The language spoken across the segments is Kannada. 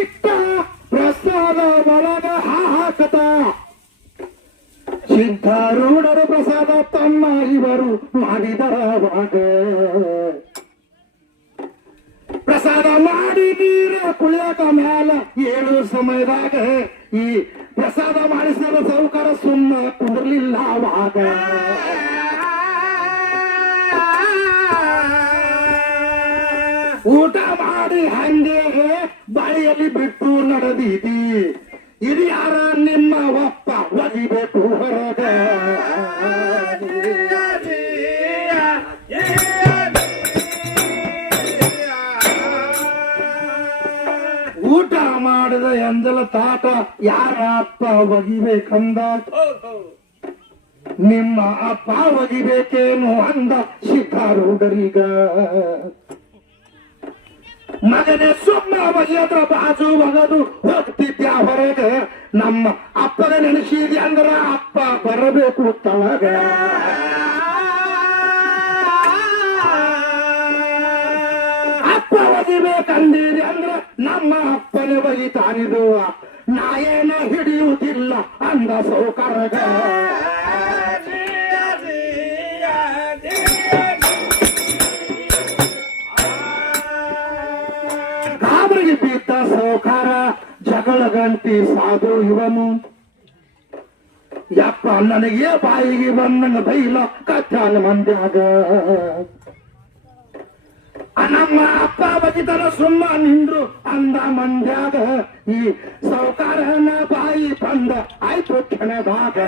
ಇಟ್ಟ ಪ್ರಸಾದ ಒಳಗ ಹಾಕತ ಸಿದ್ಧಾರೂಢರ ಪ್ರಸಾದ ತಮ್ಮ ಇವರು ಮಾಡಿದರವಾಗ ಪ್ರಸಾದ ಮಾಡಿ ನೀರ ಕುಳಿಯಕ ಮ್ಯಾಲ 7 ಸಮಯದಾಗ ಈ ಪ್ರಸಾದ ಮಾಡಿಸಿದ ಸೌಕರ್ಯ ಸುಮ್ಮ ಕುಂದಿರ್ಲಿಲ್ಲ ಅವಾಗ ಊಟ ಮಾಡಿ ಹಂಗೆ ಬಾಯಿಯಲ್ಲಿ ಬಿಟ್ಟು ನಡೆದೀತಿ ಇದು ಯಾರ ನಿಮ್ಮ ಒಪ್ಪ ಒದಿಬೇಕು ಹೊರಗ ಊಟ ಮಾಡಿದ ಎಂದಲ ತಾಟ ಯಾರ ಅಪ್ಪ ಒಗಿಬೇಕಂದ ನಿಮ್ಮ ಅಪ್ಪ ಒಗಿಬೇಕೇನು ಅಂದ ಸಿದ್ಧಾರೂಢರೀಗ ಮಗನೇ ಸುಮ್ಮ ಒಯ್ಯದ್ರ ಬಾಜು ಒಗದು ಹೋಗ್ತಿದ್ಯಾ ಹೊರಗೆ ನಮ್ಮ ಅಪ್ಪನ ನೆನೆಸಿದ್ಯ ಅಂದ್ರ ಅಪ್ಪ ಬರಬೇಕು ತಳಗ ಅಪ್ಪ ಒಗಿಬೇಕಂದಿದೆ ಅಂದ್ರ ನಮ್ಮ ಅಪ್ಪನೇ ಒಗಿತಾನಿದು ನಾ ಏನ ಹಿಡಿಯುವುದಿಲ್ಲ ಅಂದ ಸೌಕರ್ಗ ಗಾಬರಿಗೆ ಬಿದ್ದ ಸೌಕಾರ ಜಗಳ ಗಂಟಿ ಸಾಧು ಇವನು ಯಪ್ಪ ನನಗೆ ಬಾಯಿಗೆ ಬಂದಂಗ ಬೈಲ ಕಚ್ಚಾನ ಮಂದ್ಯಾಗ ನಮ್ಮ ಅಪ್ಪ ಬಗಿತನ ಸುಮ್ಮ ನಿಂದ್ರು ಅಂದ ಮಂದ್ಯಾಗ ಈ ಸೌಕಾರನ ಬಾಯಿ ಬಂದ ಆಯ್ತು ಕ್ಷಣದಾಗ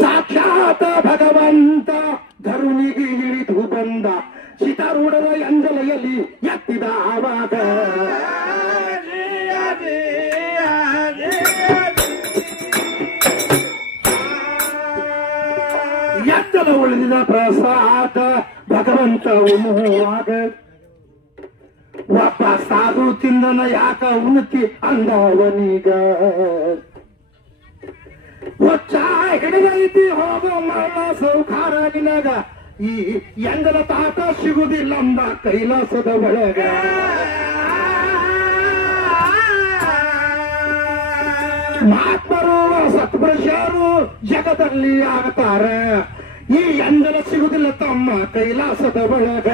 ಸಾಕ್ಷಾತ್ ಭಗವಂತ ಧರುಣಿಗೆ ಇಳಿದು ಬಂದ ಸಿದ್ಧಾರೂಢರ ಎಂಜಲೆಯಲ್ಲಿ ಎತ್ತಿದ ಆವಾಗ ಎಂಜಲ ಉಳಿದಿದ ಪ್ರಸಾದ ಭಗವಂತ ಉಣ್ಣುವಾಗ ಒಬ್ಬ ಸಾಧು ತಿಂದನ ಯಾಕ ಉಣ್ತಿ ಅಂದವನೀಗ ಒಚ್ಚ ಹಿಡಿದೈತಿ ಹೋಗೋ ಮರಣ ಸೌಕಾರ ನಿನಗ ಈ ಎಂದಲ ತಾಟ ಸಿಗುದಿಲ್ಲ ಅಂದ ಕೈಲಾಸದ ಒಳಗ ಮಹಾತ್ಮರು ಸತ್ಪುರುಷರು ಜಗದಲ್ಲಿ ಆಗ್ತಾರೆ ಈ ಎಂದಲ ಸಿಗುದಿಲ್ಲ ತಮ್ಮ ಕೈಲಾಸದ ಒಳಗ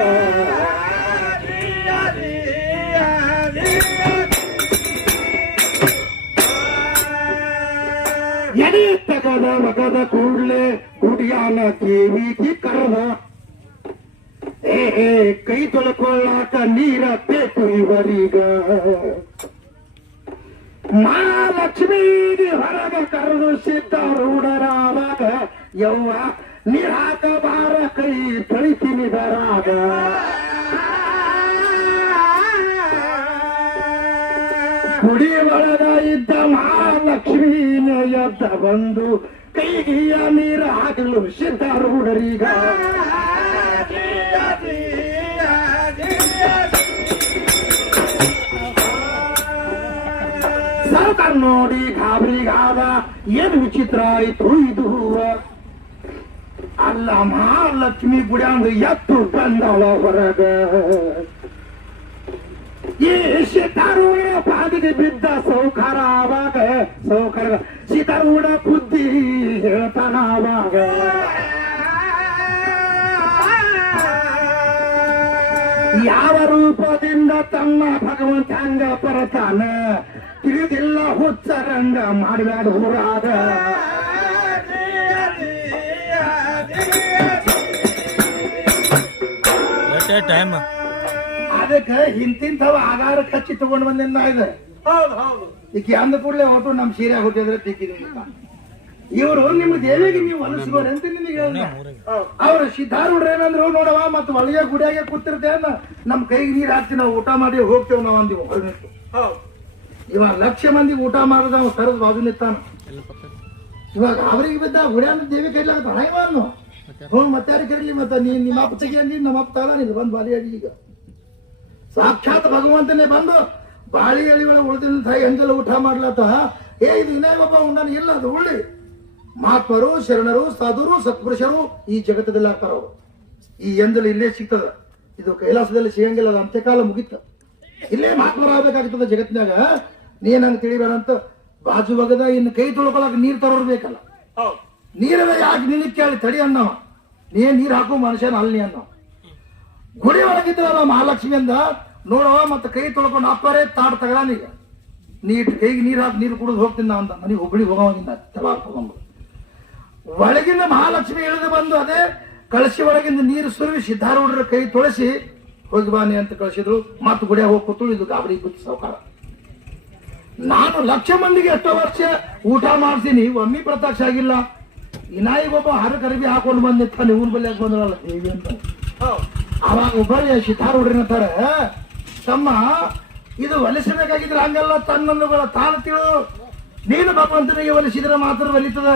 ಎಡೆ ತಗದ ಒಗದ ಕೂಡ್ಲೆ ಗುಡಿಯಾನ ಕೇವಿಗೆ ಕರೆದ ಕೈ ತೊಳ್ಕೊಳ್ಳಾಕ ನೀರ ಬೇಕು ಇವರೀಗ ಮಹಾಲಕ್ಷ್ಮೀಗೆ ಹೊರಗ ಕರೆದು ಸಿದ್ಧಾರೂಢರಾದಾಗ ಯವ್ವ ನೀರಾಕ ಬಾರ ಕೈ ತೊಳಿತೀನಿ ಬರಾಗ ಗುಡಿ ಒಳಗ ಇದ್ದ ಮಹಾಲಕ್ಷ್ಮೀನ ಎದ್ದ ಬಂದು ಕೈಗಿಯ ನೀರ ಹಾಕಲು ಸಿದ್ಧಾರೂಢರೀಗ ಸರ್ಕಾರ ನೋಡಿ ಗಾಬರಿಗಾದ ಏನು ವಿಚಿತ್ರ ಆಯ್ತು ಇದು ಅಲ್ಲ ಮಹಾಲಕ್ಷ್ಮಿ ಗುಡಿ ಅಂದು ಎತ್ತು ಬಂದಳ ಹೊರಗ ಈ ಸಿದ್ಧಾರೂಢ ಪಾದಿಗೆ ಬಿದ್ದ ಸೌಕಾರ ಆವಾಗ ಸೌಕಾರ ಸಿದ್ಧಾರೂಢ ಬುದ್ಧಿ ಹೇಳ್ತಾನ ಆವಾಗ ಯಾವ ರೂಪದಿಂದ ತಮ್ಮ ಭಗವಂತ ಹಂಗ ಬರತಾನ ತಿಳಿದಿಲ್ಲ ಹುಚ್ಚರಂಗ ಮಾಡಬೇಡ ಹುರಾದ ಟೈಮ್ ಅದಕ್ಕೆ ಇಂತಿಂಥವ ಆಧಾರ ಖರ್ಚಿ ತಗೊಂಡು ಬಂದಿಂದ ಇದೆ ಈಗ ಅಂದ ಕೂಡಲೇ ಹೊಟ್ಟು ನಮ್ ಸೀರೆ ಹುಟ್ಟಿದ್ರೆ ತಿಕ್ಕಿದೀನಿ ಇವರು ನಿಮ್ಮ ದೇವಿಗೆ ನೀವು ಹೊಲಸ್ಕೋರಿ ಅಂತ ನಿಮಗೆ ಅವ್ರ ಸಿದ್ಧಾರೂಢ ಏನಂದ್ರು ನೋಡವ ಮತ್ ಒಳಗೆ ಗುಡಿಯಾಗೆ ಕೂತಿರ್ತೇನ ನಮ್ ಕೈಗೆ ನೀರ್ ಹಾಕ್ತಿ ನಾವು ಊಟ ಮಾಡಿ ಹೋಗ್ತೇವ್ ನಾವ್ ಅಂದಿವು ಹೊರನಿಟ್ಟು ಇವಾಗ 1,00,000 ಮಂದಿ ಊಟ ಮಾಡಿದ ಅವ್ ಕರೆದ್ ಬಾಜು ನಿಂತಾನ ಇವಾಗ ಅವ್ರಿಗೆ ಬಿದ್ದ ಗುಡಿಯಾನ ದೇವಿ ಕೈಲಾಗತ್ತ ಇವನ್ನು ಮತ್ತೆ ಯಾರು ಕರೀಲಿ ಮತ್ತ ನೀನ್ ನಿಮ್ಮ ಅಪ್ಪ ತೆಗಿ ಅಂದಿ ನಮ್ಮ ಅಪ್ಪ ತಾಳ ನೀನು ಬಂದ್ ಬಾಲಿ ಅಡಿ ಈಗ ಸಾಕ್ಷಾತ್ ಭಗವಂತನೇ ಬಂದು ಬಾಳಿ ಅಳಿ ಒಳಗೆ ಉಳಿದ ಎಂಜಲ ಊಟ ಮಾಡ್ಲತ್ತ ಇದು ಇನ್ನೊಬ್ಬ ಉಂಡಾನ ಇಲ್ಲ ಅದು ಉಳ್ಳಿ ಮಹಾತ್ಮರು ಶರಣರು ಸಾಧುರು ಸತ್ಪುರುಷರು ಈ ಜಗತ್ತದಲ್ಲಿ ಆಗ್ತಾರ ಅವರು ಈ ಎಂದಲು ಇಲ್ಲೇ ಸಿಗ್ತದ ಇದು ಕೈಲಾಸದಲ್ಲಿ ಸಿಗಂಗಿಲ್ಲ, ಅದು ಅಂತ್ಯಕಾಲ ಮುಗಿತ. ಇಲ್ಲೇ ಮಹಾತ್ಮರಾಗಬೇಕಾಗ್ತದ ಜಗತ್ತಿನಾಗ. ನೀನ್ ಹಂಗ ತಿಳಿಬೇಡ ಅಂತ ಬಾಜು ಒಗದ ಇನ್ನು ಕೈ ತೊಳ್ಕೊಳಕ್ ನೀರ್ ತರೋರ್ ಬೇಕಲ್ಲ. ನೀರದ ಯಾಕೆ ನಿನಗ್ ಕೇಳಿ ತಡಿ ಅನ್ನವ, ನೀ ನೀರ್ ಹಾಕೋ ಮನುಷ್ಯನ ಅಲ್ಲಿ ಅನ್ನವ. ಗುಡಿ ಒಳಗಿದ್ದ ಮಹಾಲಕ್ಷ್ಮಿ ಅಂದ ನೋಡವ, ಮತ್ತೆ ಕೈ ತೊಳ್ಕೊಂಡು ಅಪ್ಪರೇ ತಾಡ್ ತಗದಾನೀಗ. ನೀಟ್ ಕೈಗೆ ನೀರ್ ಹಾಕಿ ನೀರು ಕುಡಿದು ಹೋಗ್ತೀನಿ ನಾ ಅಂದ. ಮನೆಗೆ ಹುಬ್ಬಳ್ಳಿ ಹೋಗೋವಾಗಿಂದ ತಗೊಂಡು ಒಳಗಿಂದ ಮಹಾಲಕ್ಷ್ಮಿ ಇಳಿದು ಬಂದು ಅದೇ ಕಳಸಿ ಒಳಗಿಂದ ನೀರು ಸುರಿವಿ ಸಿದ್ಧಾರೂಢರ ಕೈ ತೊಳಸಿ ಹೋಗಿ ಬಾನಿ ಅಂತ ಕಳಿಸಿದ್ರು. ಮತ್ತೆ ಗುಡಿಯಾಗ ಹೋಗಿ ಕೂತು ಇದು ಗಾಬರಿ ಬಿತ್ತು ಸಾವುಕಾರ. ನಾನು ಲಕ್ಷ ಮಂದಿಗೆ ಎಷ್ಟೋ ವರ್ಷ ಊಟ ಮಾಡ್ತೀನಿ, ಒಮ್ಮೆ ಪ್ರತ್ಯಕ್ಷ ಆಗಿಲ್ಲ. ಇನ್ನಾಯಿಗೊಬ್ಬ ಹರ ಕರಿಬಿ ಹಾಕೊಂಡು ಬಂದಿರ್ತಾನೆ, ಊರ್ ಬಲ್ಲಿ ಯಾಕೆ ಬಂದ್ರಲ್ಲ ದೇವಿ ಅಂತ. ಅವಾಗ ಒಬ್ಬ ಸಿದ್ಧಾರೂಢರಿನಂತಾರೆ, ತಮ್ಮ ಇದು ಒಲಿಸಬೇಕಾಗಿದ್ರೆ ಹಂಗಲ್ಲ, ತನ್ನನ್ನುಗಳ ತಾನು ತಿಳು. ನೀನು ಭಗವಂತನಿಗೆ ಒಲಿಸಿದ್ರೆ ಮಾತ್ರ ಒಲಿತದ.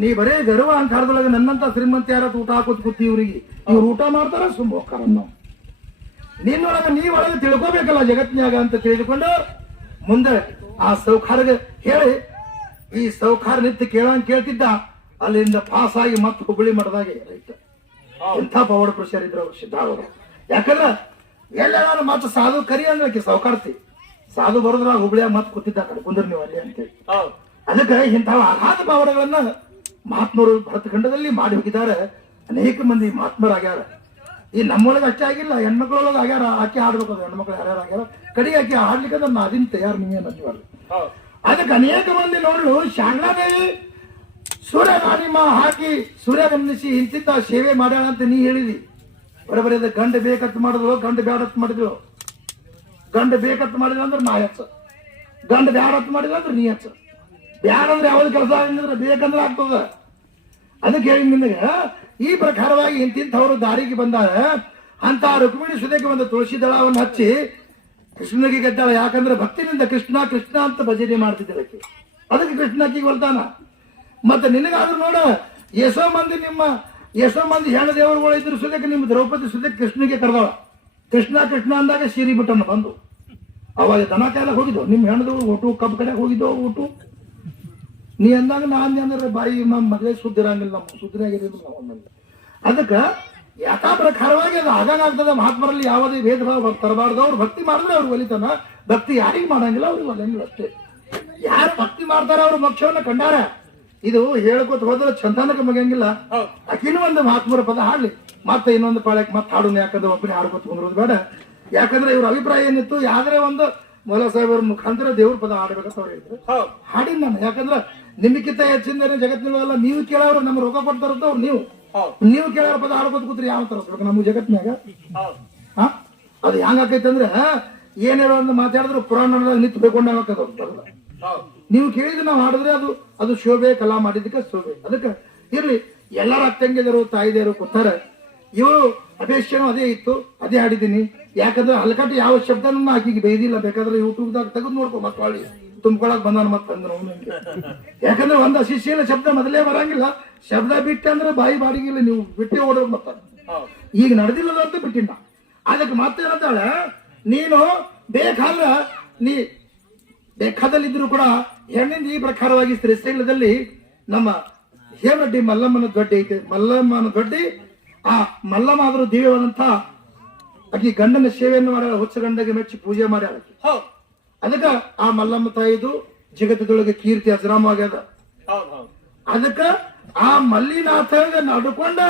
ನೀ ಬರೇ ಗರ್ವ ಅಹಂಕಾರದೊಳಗೆ ನನ್ನಂತ ಶ್ರೀಮಂತ ಯಾರ ಊಟ ಹಾಕೋದ್ ಕೂತಿ ಇವ್ರಿಗೆ, ಇವ್ರು ಊಟ ಮಾಡ್ತಾರ ಸುಮ್ಮೋಕಾರ. ನಿನ್ನೊಳಗ ನೀ ಒಳಗೆ ತಿಳ್ಕೋಬೇಕಲ್ಲ ಜಗತ್ತಿನಾಗ ಅಂತ ತಿಳಿದುಕೊಂಡು ಮುಂದೆ ಆ ಸೌಖಾರ್ಗೆ ಹೇಳಿ, ಈ ಸೌಖಾರ ನಿತ್ಯ ಕೇಳ್ತಿದ್ದ. ಅಲ್ಲಿಂದ ಪಾಸ್ ಆಗಿ ಮತ್ತೆ ಹುಬ್ಬಳ್ಳಿ ಮಠದಾಗೆ ರೈತ ಎಂಥ ಪವಾಡ ಪುರುಷರು ಇದ್ರು ಸಿದ್ಧಾರೂಢ. ಯಾಕಂದ್ರೆ ಎಲ್ಲ ನಾನು ಮತ್ತೆ ಸಾಧು ಕರಿ ಅಂದ್ರೆ ಸೌಕಾರ್ತಿ ಸಾಧು ಬರೋದ್ರ ಹುಬ್ಳಿಯಾಗ ಮತ್ತೆ ಕೂತಿದ್ದ ಕಡೆ ಕುಂದ್ರ ನೀವು ಅಲ್ಲಿ ಅಂತೇಳಿ. ಅದಕ್ಕೆ ಇಂತಹ ಅಗಾಧ ಪವಾಡಗಳನ್ನ ಮಹಾತ್ಮರು ಭರತಖಂಡದಲ್ಲಿ ಮಾಡಿ ಹೋಗಿದ್ದಾರೆ. ಅನೇಕ ಮಂದಿ ಮಹಾತ್ಮರಾಗ್ಯಾರ. ಈ ನಮ್ಮೊಳಗೆ ಅಷ್ಟೇ ಆಗಿಲ್ಲ, ಹೆಣ್ಮಕ್ಳೊಳಗೆ ಆಗ್ಯಾರ. ಆಕೆ ಆಡ್ಬೇಕು, ಅದು ಹೆಣ್ಮಕ್ಳು ಯಾರ್ಯಾರು ಆಗ್ಯಾರ. ಕಡೆಗೆ ಆಕೆ ಆಡ್ಲಿಕ್ಕೆ ನಾ ಅದಿನ ತಯಾರು ನೀವೇನು ಅಂತೀವಲ್ಲ. ಅದಕ್ಕೆ ಅನೇಕ ಮಂದಿ ನೋಡ್ಲು ಶಾರದಾದೇವಿ ಸೂರ್ಯ ದಾನಿಮ ಹಾಕಿ ಸೂರ್ಯ ಗಮನಿಸಿ ಇಂತಿಂತ ಸೇವೆ ಮಾಡ್ಯಾಳ ಅಂತ ನೀ ಹೇಳಿದಿ. ಬರಬರಿ ಅದ ಗಂಡ ಬೇಕತ್ ಮಾಡಿದ್ರು, ಗಂಡ ಬ್ಯಾಡತ್ ಮಾಡಿದ್ರು. ಗಂಡ ಬೇಕತ್ ಮಾಡಿದ ಅಂದ್ರೆ ನಾ ಹೆಚ್ಚ, ಗಂಡ ಬ್ಯಾಡತ್ ಮಾಡಿದ ಅಂದ್ರೆ ನೀ ಹೆಚ್ಚ. ಬ್ಯಾಡಂದ್ರೆ ಯಾವ್ದು ಕೆಲಸ ಆಗಿದ್ರೆ ಬೇಕಂದ್ರೆ ಆಗ್ತದ. ಅದಕ್ಕೆ ಹೇಳಿ ನಿನಗೆ ಈ ಪ್ರಕಾರವಾಗಿ ಇಂತಿಂಥವ್ರು ದಾರಿಗೆ ಬಂದಾಗ ಅಂತ ರುಕ್ಮಿಣಿ ಸುದೇಗೆ ಒಂದು ತುಳಸಿ ದಳವನ್ನು ಹಚ್ಚಿ ಕೃಷ್ಣನಿಗೆ ಗೆದ್ದಾಳ. ಯಾಕಂದ್ರೆ ಭಕ್ತಿನಿಂದ ಕೃಷ್ಣ ಕೃಷ್ಣ ಅಂತ ಭಜನೆ ಮಾಡ್ತಿದ್ದಕ್ಕೆ, ಅದಕ್ಕೆ ಕೃಷ್ಣಕ್ಕೆ ಬರ್ತಾನ. ಮತ್ತೆ ನಿನಗಾದ್ರೂ ನೋಡ, ಎಷ್ಟೋ ಮಂದಿ ಹೆಣ್ಣು ದೇವರುಗಳು ಇದ್ರು ಸುದಕ್ಕೆ ನಿಮ್ಮ ದ್ರೌಪದಿ ಸುದಕ್ಕೆ ಕೃಷ್ಣನಿಗೆ ಕರೆದವ. ಕೃಷ್ಣ ಕೃಷ್ಣ ಅಂದಾಗ ಸೀರಿ ಬಿಟ್ಟನ್ನು ಬಂದು ಅವಾಗ ದನ ಕಾಯಲ ಹೋಗಿದ್ದು. ನಿಮ್ಮ ಹೆಣ್ಣದವ್ರು ಊಟು ಕಬ್ಬು ಕಡೆಗೆ ಹೋಗಿದ್ದೋ ಊಟು. ನೀ ಅಂದಾಗ ನಾನ್ ಅಂದ್ರೆ ಬಾಯಿ ನಮ್ಮ ಮದುವೆ ಸುದ್ದಿರಂಗಿಲ್ಲ, ನಮ್ಮ ಸುದ್ದಿರಾಗಿರೋದು ನಾವು. ಅದಕ್ಕೆ ಯಾಕಾ ಪ್ರಕಾರವಾಗಿ ಅದು ಆಗಾಗ್ತದ. ಮಹಾತ್ಮರಲ್ಲಿ ಯಾವುದೇ ಭೇದ ಭಾವ ತರಬಾರ್ದು. ಅವ್ರು ಭಕ್ತಿ ಮಾಡಿದ್ರೆ ಅವ್ರು ಒಲಿತಾನ, ಭಕ್ತಿ ಯಾರಿಗೆ ಮಾಡಂಗಿಲ್ಲ ಅವ್ರಿಗೆ ಒಲೆಂಗಿಲ್ಲ ಅಷ್ಟೇ. ಯಾರು ಭಕ್ತಿ ಮಾಡ್ತಾರ ಅವ್ರು ಮೋಕ್ಷವನ್ನ ಕಂಡಾರ. ಇದು ಹೇಳ್ಕೊತ ಹೋದ್ರೆ ಚಂದನಕ್ಕೆ ಮಗಂಗಿಲ್ಲ. ಆಕಿನೂ ಒಂದು ಮಹಾತ್ಮರ ಪದ ಹಾಡ್ಲಿ, ಮತ್ತೆ ಇನ್ನೊಂದು ಪಾಳಕ್ಕೆ ಮತ್ತೆ ಹಾಡುನ. ಯಾಕಂದ್ರೆ ಒಬ್ಬನೇ ಹಾಡ್ಕೊತ ಕುಂದ್ರೋದು ಬೇಡ. ಯಾಕಂದ್ರೆ ಇವ್ರ ಅಭಿಪ್ರಾಯ ಏನಿತ್ತು, ಯಾವ್ದ್ರೆ ಒಂದು ಮೊಲ ಸಾಹೇಬರ ಮುಖಾಂತರ ದೇವ್ರ ಪದ ಹಾಡ್ಬೇಕಂತ ಅವ್ರು ಹೇಳಿದ್ರು. ಹಾಡಿನ ನಾನು, ಯಾಕಂದ್ರೆ ನಿಮಗಿಂತ ಹೆಚ್ಚಿನ ಜಗತ್ತಿನಲ್ಲ. ನೀವು ಕೇಳೋರು ನಮ್ಗೆ ರೊಕ್ಕ ಕೊಡ್ತಾರವ್ರು, ನೀವು ಕೇಳೋರ ಪದ ಹಾಡ್ಕೊತ ಕೂತ್ರಿ ಯಾವ ತರ ನಮ್ಮ ಜಗತ್ತಿನಾಗ. ಅದು ಹೆಂಗ ಆಕೈತೆ ಅಂದ್ರೆ ಏನಾರ ಒಂದು ಮಾತಾಡಿದ್ರು ಪುರಾಣದಾಗ ನಿಂತು ಬೇಕೊಂಡಾಗದ. ನೀವು ಕೇಳಿದ್ರೆ ನಾವು ಹಾಡಿದ್ರೆ ಅದು ಶೋಭೆ, ಕಲಾ ಮಾಡಿದಕ್ಕೆ ಶೋಭೆ. ಅದಕ್ಕೆ ಇರ್ಲಿ, ಎಲ್ಲರ ಅತ್ತಂಗಿದರು ತಾಯಿದೇರು ಕೂತಾರೆ. ಇವರು ಅಪೇಕ್ಷೆನೂ ಅದೇ ಇತ್ತು, ಅದೇ ಹಾಡಿದ್ದೀನಿ. ಯಾಕಂದ್ರೆ ಹಲ್ಕಟ್ಟು ಯಾವ ಶಬ್ದನೂ ಆಕಿಗೆ ಬೈದಿಲ್ಲ. ಬೇಕಾದ್ರೆ ಯೂಟ್ಯೂಬ್ದಾಗ ತೆಗೆದು ನೋಡ್ಕೊ ಮತ್ತೆ ಹೊಳ್ಳಿ ತುಂಬ್ಕೊಳಕ್ ಬಂದಾನ ಮತ್ತಂದ್ರೆ ಅವನು. ಯಾಕಂದ್ರೆ ಒಂದು ಅಶಿಶೀಲ ಶಬ್ದ ಮೊದಲೇ ಬರಂಗಿಲ್ಲ. ಶಬ್ದ ಬಿಟ್ಟಂದ್ರೆ ಬಾಯಿ ಬಾಡಿಗಿಲ್ಲ, ನೀವು ಬಿಟ್ಟೆ ಓಡೋದು ಮತ್ತ. ಈಗ ನಡೆದಿಲ್ಲ ಅಂತ ಬಿಟ್ಟಿನ. ಅದಕ್ಕೆ ಮತ್ತೆ ಏನಂತಾಳೆ, ನೀನು ಬೇಕಾದಲ್ಲಿದ್ರು ಕೂಡ ಹೆಣ್ಣಿಂದ ಈ ಪ್ರಕಾರವಾಗಿ ಶ್ರೀಶೈಲದಲ್ಲಿ ನಮ್ಮ ಹೇಮಡ್ಡಿ ಮಲ್ಲಮ್ಮನ ಗಡ್ಡಿ ಐತೆ. ಮಲ್ಲಮ್ಮನ ಗಡ್ಡಿ, ಆ ಮಲ್ಲಮ್ಮ ಆದ್ರೂ ದಿವ್ಯವಾದಂತ ಆಕಿ ಗಂಡನ ಸೇವೆಯನ್ನು ಮಾಡ್ಯಾಳ. ಹುಚ್ಚ ಗಂಡಗೆ ಮೆಚ್ಚಿ ಪೂಜೆ ಮಾಡ್ಯಾಳ. ಅದಕ್ಕ ಆ ಮಲ್ಲಮ್ಮ ತಾಯಿದು ಜಗತ್ತದೊಳಗೆ ಕೀರ್ತಿ ಅಜರಾಮವಾಗ್ಯದ. ಅದಕ್ಕ ಆ ಮಲ್ಲಿನಾಥ ನಡ್ಕೊಂಡ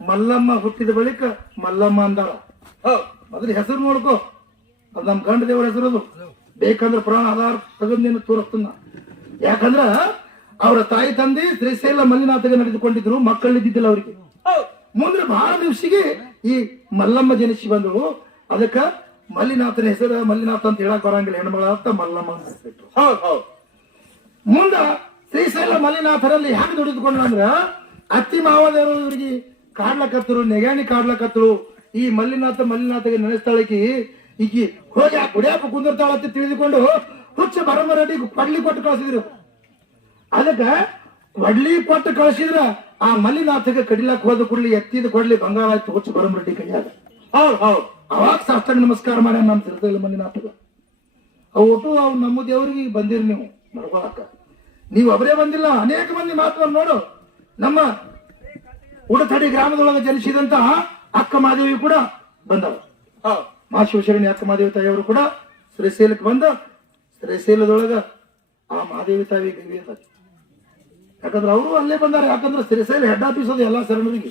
ಮಲ್ಲಮ್ಮ ಹುಟ್ಟಿದ ಬಳಿಕ ಮಲ್ಲಮ್ಮ ಅಂದಾಳ. ಅದ್ರ ಹೆಸರು ನೋಡ್ಕೋ, ಅದು ನಮ್ ಗಂಡ ದೇವರ ಹೆಸರದು. ಬೇಕಂದ್ರೆ ಪುರಾಣ ಆಧಾರ ತೆಗೆದು ನೀನು ತೋರಿಸ್ತಾನ. ಯಾಕಂದ್ರ ಅವರ ತಾಯಿ ತಂದೆ ಶ್ರೀಶೈಲ ಮಲ್ಲಿನಾಥಗೆ ನಡೆದುಕೊಂಡಿದ್ರು, ಮಕ್ಕಳಿದ್ದಿದ್ದಿಲ್ಲ ಅವ್ರಿಗೆ. ಮುಂದೆ ಬಹಳ ದಿವಸಿಗೆ ಈ ಮಲ್ಲಮ್ಮ ಜನಿಸಿ ಬಂದ್ರು. ಅದಕ್ಕ ಮಲ್ಲಿನಾಥನ ಹೆಸರು ಮಲ್ಲಿನಾಥ ಅಂತ ಹೇಳಕ್ ಬರಂಗಿಲ್ಲ, ಹೆಣ್ಮಗಳ ಅಂತ ಮಲ್ಲಮ್ಮ ಅಂತ ಹೆಸರಿಟ್ರು. ಮುಂದ ಶ್ರೀಶೈಲ ಮಲ್ಲಿನಾಥರಲ್ಲಿ ಹೆಂಗ್ ದುಡಿದುಕೊಂಡ್ರ ಅತ್ತಿ ಮಾವದವರು ಇವ್ರಿಗೆ ಕಾಡ್ಲಕತ್ತರು, ನೆಗಾಣಿ ಕಾಡ್ಲಕತ್ತರು. ಈ ಮಲ್ಲಿನಾಥಗೆ ನೆನೆಸ್ತಾಳಕಿ ಈಕಿ ಹೋಗಿ ಆ ಕುಡಿಯಾಕ ಕುಂದಿರ್ತಾಳ ಅಂತ ತಿಳಿದುಕೊಂಡು ಹುಚ್ಚ ಬರಮರಡಿ ಪಡ್ಲಿ ಕೊಟ್ಟು ಕಳಿಸಿದ್ರು. ಅದಕ್ಕ ವಡ್ಲಿ ಕೊಟ್ಟು ಕಳಿಸಿದ್ರ ಆ ಮಲ್ಲಿನಾಥಗೆ ಕಡಿಲಾಕ್ ಹೋದ ಕೂಡಲಿ ಎತ್ತಿದ ಕೊಡ್ಲಿ ಬಂಗಾರ ಆಯ್ತು ಹುಚ್ಚ ಬರಮರೆಡ್ಡಿ ಕೈಯಾಗ. ಅವಾಗ ಸಾಷ್ಟಾಂಗ ನಮಸ್ಕಾರ ಮಾಡ್ಯಾನ ನಮ್ ಶ್ರೀಶೈಲ ಮಲ್ಲಿನಾಥಗ. ಒಟ್ಟು ಅವ್ ನಮ್ಮ ದೇವ್ರಿಗೆ ಬಂದಿರಿ ನೀವು ನಡ್ಕೊಳಕ. ನೀವು ಒಬ್ಬರೇ ಬಂದಿಲ್ಲ, ಅನೇಕ ಮಂದಿ ಮಾತ್ರ ನೋಡು. ನಮ್ಮ ಉಡತಡಿ ಗ್ರಾಮದೊಳಗೆ ಜನಿಸಿದಂತ ಅಕ್ಕ ಮಾದೇವಿ ಕೂಡ ಬಂದವ. ಮಹಾಶಿವಶರಣಿ ಅಕ್ಕ ಮಹಾದೇವಿ ತಾಯಿಯವರು ಕೂಡ ಶ್ರೀಶೈಲಕ್ಕೆ ಬಂದ ಶ್ರೀಶೈಲದೊಳಗ ಆ ಮಹಾದೇವಿ ತಾಯಿ ಗವಿ ಅಂತ. ಯಾಕಂದ್ರೆ ಅವರು ಅಲ್ಲೇ ಬಂದಾರೆ. ಯಾಕಂದ್ರೆ ಶ್ರೀಶೈಲ ಹೆಡ್ ಆಫೀಸ್ ಅದು ಎಲ್ಲಾ ಶರಣರಿಗೆ.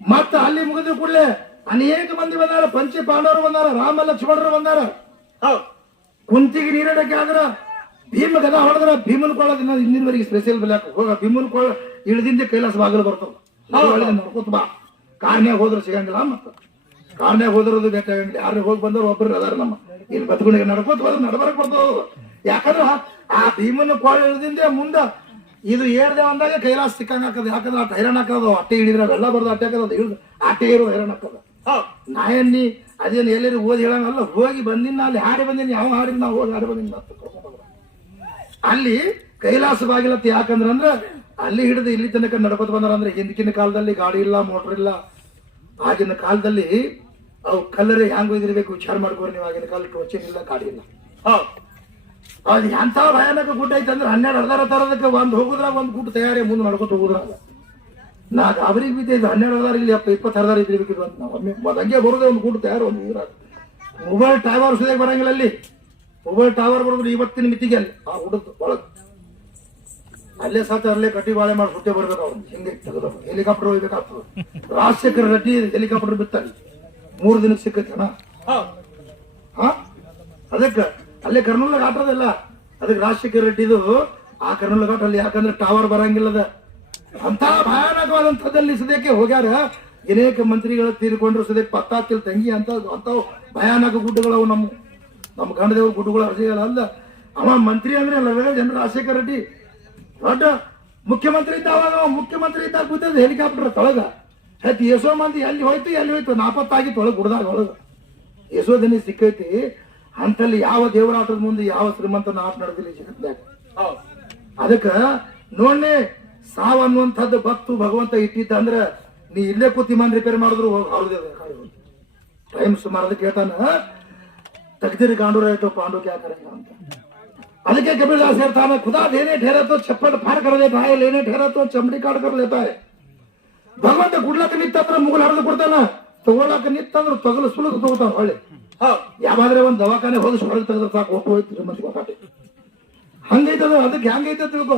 ಮತ್ತ ಅಲ್ಲಿ ಮುಗಿದ ಕೂಡಲೇ ಅನೇಕ ಮಂದಿ ಬಂದಾರ. ಪಂಚ ಪಾಂಡವರು ಬಂದಾರ, ರಾಮ ಲಕ್ಷ್ಮಣರು ಬಂದಾರ. ಕುಂತಿಗೆ ನೀರಿಡಕ್ಕೆ ಆದ್ರ ಭೀಮ ಗದ ಹೊಡೆದ್ರ ಭೀಮನ್ ಕೊಳ್ಳ ಇಂದಿನವರೆಗೆ ಶ್ರೀಶೈಲ ಬೆಲೆ ಹೋಗ ಭೀಮನ್ ಕೊಳ್ಳ ಇಳಿದಿಂದ ಕೈಲಾಸ ಬಾಗಲು ಬರ್ತಾವ. ನೋಡ್ಕೊತ ಬಾ. ಕಾರ್ನ್ಯಾಗ ಹೋದ್ರೆ ಸಿಗಂಗಿಲ್ಲ. ಮತ್ತ ಕಾರ್ನ್ಯಾಗ ಹೋದ್ರದು ಬೇಕಾಗಂಗಿಲ್ಲ. ಯಾರು ಹೋಗಿ ಬಂದವ್ರು ಒಬ್ಬರು ಅದಾರ. ನಮ್ಮ ಇಲ್ಲಿ ಬದುಕುಣಿಗೆ ನಡ್ಕೋತ ಹೋದ್ರೆ ನಡ್ಬರಕ್ ಬರ್ತಾವ. ಯಾಕಂದ್ರ ಆ ಭೀಮನ ಕೊಳ್ಳ ಇಳಿದಿಂದ ಮುಂದ ಇದು ಏರ್ದೇವ ಅಂದಾಗ ಕೈಲಾಸ ಸಿಕ್ಕಂಗ ಹಾಕದ. ಯಾಕಂದ್ರೆ ಅಟ್ ಹೈರಾಣ ಹಾಕದ. ಅಟ್ಟೆ ಹಿಡಿದ್ರೆ ಅವೆಲ್ಲ ಬರ್ದು ಅಟ್ಟೆ ಹಾಕದ. ಇಳಿದು ಅಟ್ಟೆ ಇರೋದು ಹೈರಾಣ ಹಾಕದ. ನಾಯನ್ನಿ ಅದೇನು ಎಲ್ಲರೂ ಓದಿ ಹೇಳಂಗಲ್ಲ. ಹೋಗಿ ಬಂದಿನ ಅಲ್ಲಿ ಹಾಡಿ ಬಂದಿನಿ. ಯಾವ ಹಾಡಿನ ನಾವು ಹೋಗಿ ಹಾಡಿ ಬಂದಿನಿ ಅಲ್ಲಿ ಕೈಲಾಸ ಬಾಗಿಲತ್ತ. ಯಾಕಂದ್ರ ಅಲ್ಲಿ ಹಿಡಿದು ಇಲ್ಲಿ ತನಕ ನಡ್ಕೋತ ಬಂದಾರ. ಅಂದ್ರೆ ಹಿಂದಿನ ಕಾಲದಲ್ಲಿ ಗಾಡಿ ಇಲ್ಲ, ಮೋಟರ್ ಇಲ್ಲ. ಆಗಿನ ಕಾಲದಲ್ಲಿ ಅವು ಕಲ್ಲರೆ ಹ್ಯಾಂಗ್ ಒಯ್ದಿರ್ಬೇಕು ವಿಚಾರ ಮಾಡ್ಕೋರಿ ನೀವು. ಆಗಿನ ಕಾಲ ಟೋಚನ್ ಇಲ್ಲ, ಗಾಡಿ ಇಲ್ಲ. ಅದು ಎಂತ ಭಯಾನಕ ಗುಡ್ಡ ಐತೆ ಅಂದ್ರೆ 12 ಅರ್ಧಾರ ತರೋದಕ್ಕೆ ಒಂದ್ ಹೋಗುದ್ರಾಗ ಒಂದ್ ಗುಡ್ಡ ತಯಾರಿ ಮುಂದೆ ನಡ್ಕೊತ ಹೋಗುದ್ರಾಗ ನಾ ಗಾಬರಿಗೆ ಬಿದ್ದಿದ್ದು. 12 ಅರ್ಧಾರ ಇಲ್ಲಿ 20 ಅರ್ಧಾರ ಇದ್ದಿರ್ಬೇಕಿದ್ರು ಅಂತ ನಾವು ಹಂಗೆ ಬರೋದೇ ಒಂದು ಗುಡ್ಡ ತಯಾರು. ಒಂದು ಇದ್ರಾಗ ಮೊಬೈಲ್ ಟವರ್ ಸುದೇ ಬರಂಗಿಲ್ಲ. ಅಲ್ಲಿ ಮೊಬೈಲ್ ಟವರ್ ಬರೋದು ಇವತ್ತಿನ ಮಿತಿಗೆ ಅಲ್ಲಿ ಆ ಹುಡುಗ ಒಳಗ್ ಅಲ್ಲೇ ಸಾತ ಅಲ್ಲೇ ಕಟ್ಟಿ ಬಾಳೆ ಮಾಡಿ ಹುಟ್ಟೆ ಬರ್ಬೇಕು. ಅವ್ರು ಹಿಂಗೆ ತೆಗೆದ ಹೆಲಿಕಾಪ್ಟರ್ ಹೋಗ್ಬೇಕಾಗ್ತದೆ. ರಾಜಶೇಖರ ರೆಡ್ಡಿ ಹೆಲಿಕಾಪ್ಟರ್ ಬಿತ್ತಾನೆ 3 ದಿನಕ್ಕೆ ಸಿಕ್ಕೈತೆ ಹಣ. ಅದಕ್ಕೆ ಅಲ್ಲೇ ಕರ್ನೂಲಾಗ ಆಟದಲ್ಲ. ಅದಕ್ಕೆ ರಾಜಶೇಖರ ರೆಡ್ಡಿದು ಆ ಕರ್ನೂಲಾಗ ಆಟ ಅಲ್ಲಿ. ಯಾಕಂದ್ರೆ ಟವರ್ ಬರಂಗಿಲ್ಲದ ಅಂತ ಭಯಾನಕವಾದಂಥದ್ದಲ್ಲಿ ಸದ್ಯಕ್ಕೆ ಹೋಗ್ಯಾರ. ಅನೇಕ ಮಂತ್ರಿಗಳು ತೀರ್ಕೊಂಡ್ರು. ಸದ್ಯಕ್ಕೆ ಪತ್ತಾತಿಲ್ ತಂಗಿ ಅಂತ ಭಯಾನಕ ಗುಡ್ಡಗಳವು. ನಮ್ಮ ಗಂಡದೇವ್ರ ಗುಡ್ಡಗಳು ಅರ್ಜಿಗಳ ಅಲ್ಲ. ಅವ ಮಂತ್ರಿ ಅಂದ್ರೆ ಅಲ್ಲ ಜನರ ರಾಜಶೇಖರ ರೆಡ್ಡಿ ದೊಡ್ಡ ಮುಖ್ಯಮಂತ್ರಿ ಇದ್ದ. ಅವಾಗ ಮುಖ್ಯಮಂತ್ರಿ ಇದ್ದಾಗ ಬಿದ್ದದ ಹೆಲಿಕಾಪ್ಟರ್ ತೊಳಗ. ಆಯ್ತು ಎಸೋ ಮಂದಿ ಎಲ್ಲಿ ಹೋಯ್ತು ನಾಪತ್ತಾಗಿ ತೊಳಗ ಗುಡ್ದಾಗ ಒಳಗ ಎಸೋ ದಿನ ಸಿಕ್ಕೈತಿ. ಅಂತಲ್ಲಿ ಯಾವ ದೇವರಾಟದ ಮುಂದೆ ಯಾವ ಶ್ರೀಮಂತನ ಆಟ ನಡೆದಿಲ್ಲ ಜಗತ್ನಾಗ. ಅದಕ್ಕ ನೋಡ್ನೆ ಸಾವು ಅನ್ನುವಂಥದ್ದು ಭಕ್ತು ಭಗವಂತ ಇಟ್ಟಿದ್ದ ಅಂದ್ರ ನೀ ಇಲ್ಲೇ ಕೂತಿ ಮನ್ ರಿಪೇರ್ ಮಾಡಿದ್ರು ಟೈಮ್ ಸುಮಾರು. ಅದಕ್ಕೆ ಹೇಳ್ತಾನ ತಗ್ದಿರಿ ಗಾಂಡೂರ ಆಯ್ತು ಪಾಂಡು ಕ್ಯಾ ಕರೆಂಗ ಅಂತ. ಅದಕ್ಕೆ कबीरदास ಹೇಳ್ತಾನೆ खुदा देने ठहरा तो छप्पड़ फाड़ कर देता है, लेने ठहरा तो चमड़ी काट कर लेता है. ಭಗವಂತ ಗುಡ್ಲಕ್ಕ ನಿತ್ತಂದ್ರ ಮುಗುಲ್ ಹರಿದು ಕೊಡ್ತಾನ. ತಗೊಳಕ ನಿತ್ತಂದ್ರ ತೊಗಲು ಸುಲಿದು ತಗೋತಾನ. ಹೊಳ್ಳಿ ಯಾವಾದ್ರೆ ಒಂದ್ ದವಾಖಾನೆ ಹೋಗಿ ಹೊರಗೆ ತೆಗೆದ್ರೆ ಸಾಕು ಒಟ್ಟು ಹೋಯ್ತು ಮಂದಿ ಗೊತ್ತಾಟ. ಹಂಗೈತದ. ಅದಕ್ಕೆ ಹೆಂಗೈತೆ ತಿಳ್ಕೊ.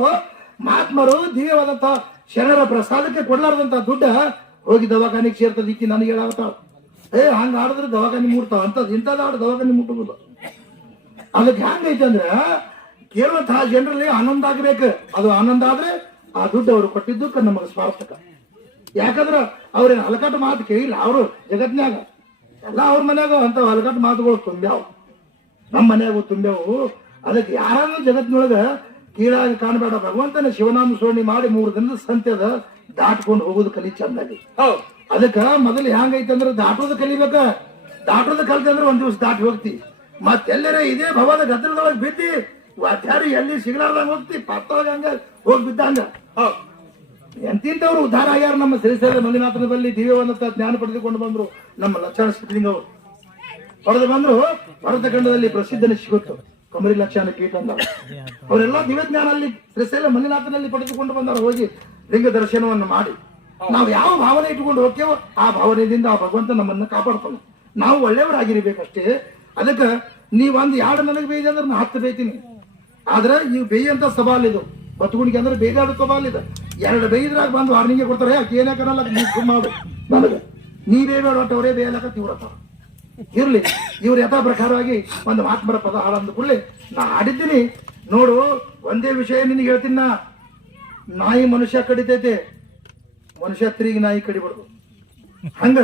ಮಹಾತ್ಮರು ದಿವ್ಯವಾದಂತ ಶರಣರ ಪ್ರಸಾದಕ್ಕೆ ಕೊಡ್ಲಾರ್ದಂತ ದುಡ್ಡ ಹೋಗಿ ದವಾಖಾನೆಗೆ ಸೇರ್ತದ. ಈಕಿ ನನಗೆ ಹೇಳಾಗತ್ತಾಳ ಹಂಗ ಆಡಿದ್ರೆ ದವಾಖಾನೆ ಮುಟ್ತಾವ ಅಂತದ್ ಇಂಥದ್ ಆಡ ದವಾಖಾನೆ ಮುಟ್ಟಬಹುದು. ಅದಕ್ಕೆ ಹೆಂಗೈತೆ ಅಂದ್ರ ಕೇಳುವಂತಹ ಜನರಲ್ಲಿ ಆನಂದ ಆಗ್ಬೇಕು. ಅದು ಆನಂದ ಆದ್ರೆ ಆ ದುಡ್ಡು ಅವ್ರು ಕೊಟ್ಟಿದ್ದಕ್ಕೆ ನಮಗೆ ಸ್ವಾರ್ಥಕ. ಯಾಕಂದ್ರ ಅವ್ರೇನ್ ಹಲಕಟ್ಟು ಮಾತು ಕೇಳಿಲ್ಲ. ಅವರು ಜಗತ್ನ್ಯಾಗ ಎಲ್ಲ ಅವ್ರ ಮನ್ಯಾಗ ಅಂತ ಹಲಕಟ್ಟು ಮಾತುಗಳು ತುಂಬ್ಯಾವ. ನಮ್ಮ ಮನ್ಯಾಗ ತುಂಬ್ಯಾವು. ಅದಕ್ಕೆ ಯಾರನ್ನು ಜಗತ್ತಿನೊಳಗ ಕೀಳಾಗಿ ಕಾಣಬೇಡ. ಭಗವಂತನ ಶಿವನಾಮ ಸ್ಮರಣೆ ಮಾಡಿ 3 ದಿನದ ಸಂತ್ಯದ ದಾಟ್ಕೊಂಡು ಹೋಗುದು ಕಲಿ ಚಂದಾಗಿ. ಅದಕ್ಕ ಮೊದಲು ಹೆಂಗೈತಂದ್ರ ದಾಟೋದು ಕಲಿಬೇಕ. ದಾಟೋದು ಕಲ್ತಂದ್ರೆ ಒಂದ್ ದಿವ್ಸ ದಾಟಿ ಹೋಗ್ತಿ. ಮತ್ತೆಲ್ಲರ ಇದೇ ಭವದ ಗದ್ದಲದೊಳಗೆ ಬಿದ್ದಿ ವಾಟ್ಯಾರು ಎಲ್ಲಿ ಸಿಗ್ಲಾರ್ದಂಗ ಹೋಗ್ತಿ. ಪತ್ತೊಳಗ ಹಂಗ ಹೋಗಿ ಬಿದ್ದಂಗ. ಎಂತಿಂತವ್ರು ಉದ್ಧಾರ ಆಗ್ಯಾರ. ನಮ್ಮ ಶ್ರೀಶೈಲ ಮಂಜುನಾಥನ ಬಲ್ಲಿ ದಿವ್ಯವಂತ ಜ್ಞಾನ ಪಡೆದುಕೊಂಡು ಬಂದ್ರು. ನಮ್ಮ ಲಕ್ಷಣ ಸಿದ್ಧಲಿಂಗ ಅವರು ಪಡೆದು ಬಂದ್ರು. ಭಾರತ ಖಂಡದಲ್ಲಿ ಪ್ರಸಿದ್ಧನ ಸಿಗುತ್ತು ಕಮರಿ ಲಕ್ಷಣ ಪೀಠ ಅಂತ. ಅವರೆಲ್ಲ ದಿವ್ಯ ಜ್ಞಾನ ಅಲ್ಲಿ ಶ್ರೀಶೈಲ ಮಂಜುನಾಥನಲ್ಲಿ ಪಡೆದುಕೊಂಡು ಬಂದಾರ. ಹೋಗಿ ಲಿಂಗ ದರ್ಶನವನ್ನು ಮಾಡಿ ನಾವು ಯಾವ ಭಾವನೆ ಇಟ್ಕೊಂಡು ಹೋಗ್ತೇವೋ ಆ ಭಾವನೆಯಿಂದ ಆ ಭಗವಂತ ನಮ್ಮನ್ನ ಕಾಪಾಡ್ತಾನೆ. ನಾವು ಒಳ್ಳೆಯವರಾಗಿರ್ಬೇಕಷ್ಟೇ. ಅದಕ್ಕೆ ನೀವೊಂದು 2 ನನಗೆ ಬೇಯ್ದೆ ಅಂದ್ರೆ ನಾ 10 ಬೇಯ್ತೀನಿ. ಆದ್ರೆ ಇವು ಬೇಯಂತ ಸವಾಲ್ ಇದು. ಬತ್ಗುಣಿಗೆ ಅಂದ್ರೆ ಬೇಯ್ದಾಡು ಸವಾಲ್ ಇದೆ. 2 ಬೇಯ್ದ್ರಾಗ ಬಂದು ವಾರ್ನಿಂಗ್ ಕೊಡ್ತಾರೆ. ಯಾಕೆ ಏನೇ ಕನ್ನಲ್ಲ ನೀ ಮಾಡು ನನಗೆ ನೀ ಬೇಬೇಡ ಒಟ್ಟು ಅವರೇ ಬೇಯಲಕ್ಕ ತೀವ್ರತ ಇರ್ಲಿ. ಇವ್ರು ಯಥಾ ಪ್ರಕಾರವಾಗಿ ಒಂದು ಮಹಾತ್ಮರ ಪದ ಹಾಡಂದ ಕೂಡಲೇ ನಾ ಹಾಡಿದ್ದೀನಿ ನೋಡು. ಒಂದೇ ವಿಷಯ ನಿನಗೆ ಹೇಳ್ತೀನಿ. ನಾಯಿ ಮನುಷ್ಯ ಕಡಿತೈತೆ, ಮನುಷ್ಯ ತಿರುಗಿ ನಾಯಿ ಕಡಿಬಾರ್ದು. ಹಂಗ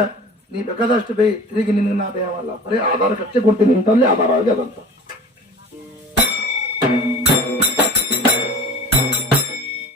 ನೀ ಬೇಕಾದಷ್ಟು ಬೇಯಿ ತಿರುಗಿ ನಿನಗೆ ನಾ ಬೇಯವಲ್ಲ. ಬರೀ ಆಧಾರ ಖರ್ಚೆ ಕೊಡ್ತೀನಿ. ಇಂಥಲ್ಲೇ ಆಧಾರ ಆಗಿ ಅದಂತ